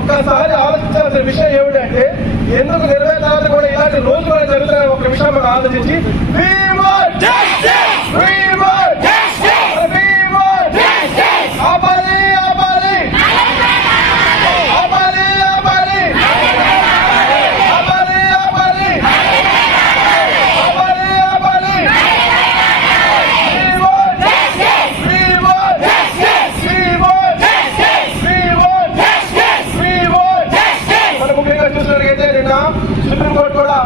ఒక్కసారి ఆలోచించాల్సిన విషయం ఏమిటంటే ఎందుకు 20 తర్వాత కూడా ఇలాంటి రోజు కూడా జరుగుతున్న ఒక విషయం మనం ఆలోచించి సుప్రీంకోర్టు కూడా